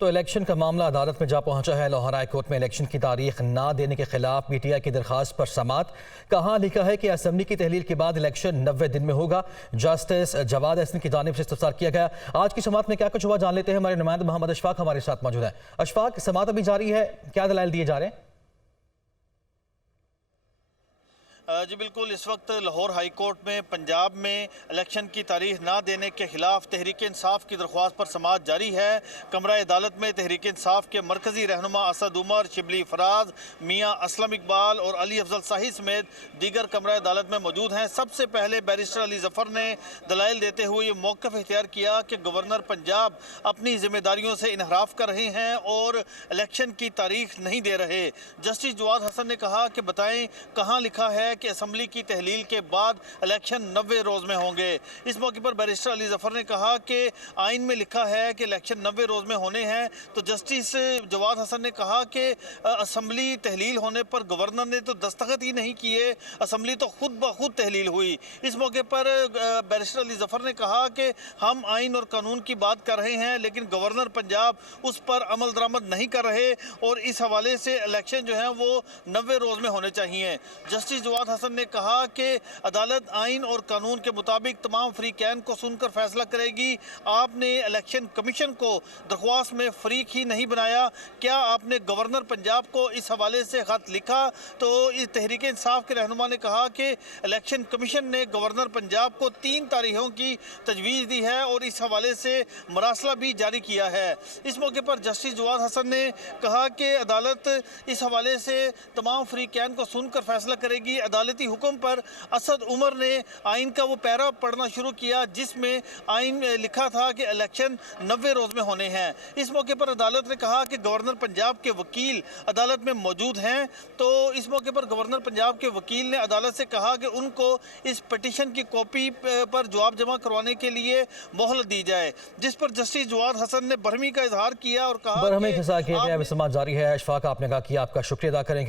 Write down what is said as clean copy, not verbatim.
तो इलेक्शन का मामला अदालत में जा पहुंचा है। लाहौर हाई कोर्ट में इलेक्शन की तारीख ना देने के खिलाफ पीटीआई की दरखास्त पर समाअत। कहाँ लिखा है कि असेंबली की तहलील के बाद इलेक्शन 90 दिन में होगा। जस्टिस जवाद हसन की जानिब से इस्तफसार किया गया। आज की समाअत में क्या कुछ हुआ जान लेते हैं। हमारे नुमाइंदा मोहम्मद अशफाक हमारे साथ मौजूद है। अशफाक, समाअत अभी जारी है, क्या दलाइल दिए जा रहे हैं? जी बिल्कुल, इस वक्त लाहौर हाई कोर्ट में पंजाब में इलेक्शन की तारीख ना देने के खिलाफ तहरीक इंसाफ की दरख्वास्त पर समाअत जारी है। कमरा अदालत में तहरीक इंसाफ के मरकजी रहनुमा असद उमर, शिबली फराज, मियाँ असलम इकबाल और अली अफजल शाही समेत दीगर कमरा अदालत में मौजूद हैं। सबसे पहले बैरिस्टर अली जफर ने दलाइल देते हुए ये मौक़िफ़ इख्तियार किया कि गवर्नर पंजाब अपनी जिम्मेदारियों से इनहराफ कर रहे हैं और इलेक्शन की तारीख नहीं दे रहे। जस्टिस जवाद हसन ने कहा कि बताएं कहाँ लिखा है कि असेंबली की तहलील के बाद इलेक्शन 90 रोज़ में होंगे। इस मौके पर बैरिस्टर अली जफर ने कहा कि आइन में लिखा है कि इलेक्शन 90 रोज़ में होने हैं। तो जस्टिस जवाद हसन ने कहा कि असेंबली तहलील होने पर गवर्नर ने तो दस्तखत ही नहीं किए, असेंबली तो खुद ब खुद तहलील हुई। इस मौके पर बैरिस्टर अली जफर ने कहा कि हम आइन और कानून की बात कर रहे हैं, लेकिन गवर्नर पंजाब उस पर अमल दरामद नहीं कर रहे और इस हवाले से इलेक्शन जो है वो 90 रोज़ में होने चाहिए। जस्टिस जवाद हसन ने कहा कि अदालत आइन और कानून के मुताबिक तमाम फ्रीकैन को सुनकर फैसला करेगी। आपने इलेक्शन कमीशन को दरख्वास्त में फरीक ही नहीं बनाया, क्या आपने गवर्नर पंजाब को इस हवाले से ख़त लिखा? तो इस तहरीक इंसाफ के रहनुमा ने कहा कि इलेक्शन कमीशन ने गवर्नर पंजाब को 3 तारीखों की तजवीज़ दी है और इस हवाले से मरासला भी जारी किया है। इस मौके पर जस्टिस जवाद हसन ने कहा कि अदालत इस हवाले से तमाम फ्रीकैन को सुनकर फैसला करेगी। अदालती हुक्म पर असद उमर ने आइन का वो पैरा पढ़ना शुरू किया जिसमें आइन में लिखा था कि इलेक्शन 90 रोज़ में होने हैं। इस मौके पर अदालत ने कहा कि गवर्नर पंजाब के वकील अदालत में मौजूद हैं। तो इस मौके पर गवर्नर पंजाब के वकील ने अदालत से कहा कि उनको इस पिटीशन की कॉपी पर जवाब जमा करवाने के लिए मोहलत दी जाए, जिस पर जस्टिस जवाद हसन ने बरहमी का इजहार किया और कहा बरहमी के साथ समाअत जारी है। अशफाक, आपने कहा कि आपका शुक्रिया अदा करेंगे।